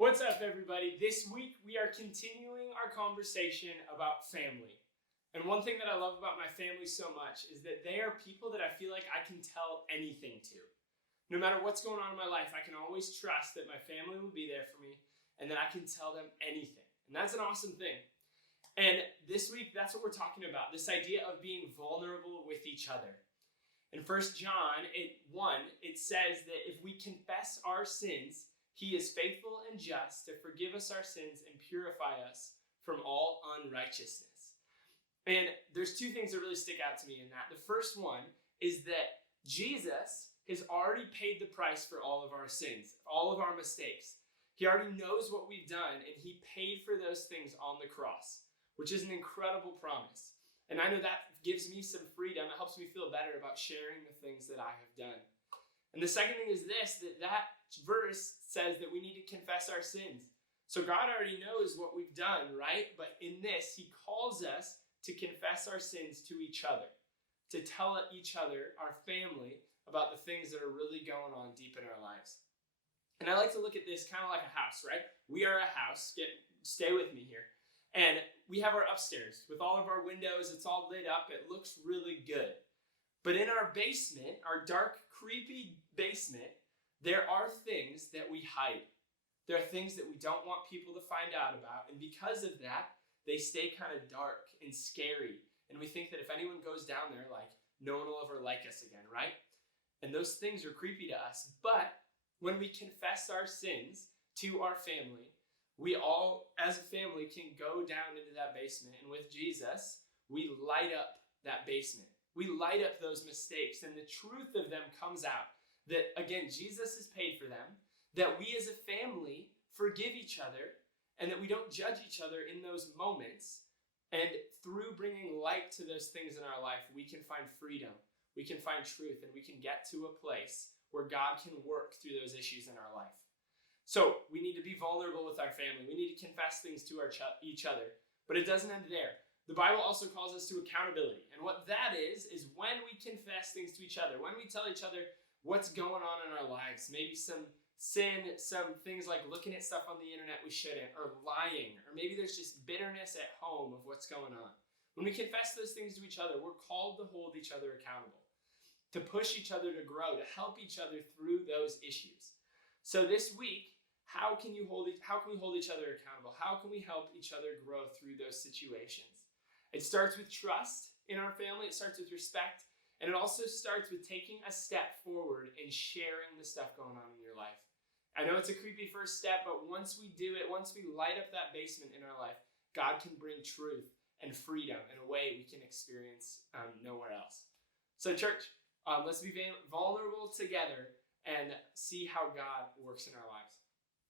What's up, everybody? This week we are continuing our conversation about family. And one thing that I love about my family so much is that they are people that I feel like I can tell anything to. No matter what's going on in my life, I can always trust that my family will be there for me and that I can tell them anything. And that's an awesome thing. And this week, that's what we're talking about, this idea of being vulnerable with each other. In 1 John 1, it says that if we confess our sins, He is faithful and just to forgive us our sins and purify us from all unrighteousness. And there's two things that really stick out to me in that. The first one is that Jesus has already paid the price for all of our sins, all of our mistakes. He already knows what we've done, and He paid for those things on the cross, which is an incredible promise. And I know that gives me some freedom. It helps me feel better about sharing the things that I have done. And the second thing is this, that verse says that we need to confess our sins. So God already knows what we've done, right? But in this, He calls us to confess our sins to each other, to tell each other, our family, about the things that are really going on deep in our lives. And I like to look at this kind of like a house, right? We are a house. Stay with me here. And we have our upstairs with all of our windows. It's all lit up. It looks really good. But in our basement, our dark, creepy basement, there are things that we hide. There are things that we don't want people to find out about. And because of that, they stay kind of dark and scary. And we think that if anyone goes down there, no one will ever like us again, right? And those things are creepy to us. But when we confess our sins to our family, we all, as a family, can go down into that basement. And with Jesus, we light up that basement. We light up those mistakes, and the truth of them comes out. That, again, Jesus has paid for them, that we as a family forgive each other, and that we don't judge each other in those moments. And through bringing light to those things in our life, we can find freedom, we can find truth, and we can get to a place where God can work through those issues in our life. So we need to be vulnerable with our family. We need to confess things to each other, but it doesn't end there. The Bible also calls us to accountability. And what that is when we confess things to each other, when we tell each other what's going on in our lives, maybe some sin, some things like looking at stuff on the internet we shouldn't, or lying, or maybe there's just bitterness at home of what's going on. When we confess those things to each other, we're called to hold each other accountable, to push each other to grow, to help each other through those issues. So this week, how can we hold each other accountable? How can we help each other grow through those situations? It starts with trust in our family. It starts with respect. And it also starts with taking a step forward and sharing the stuff going on in your life. I know it's a creepy first step, but once we do it, once we light up that basement in our life, God can bring truth and freedom in a way we can experience nowhere else. So church, let's be vulnerable together and see how God works in our lives.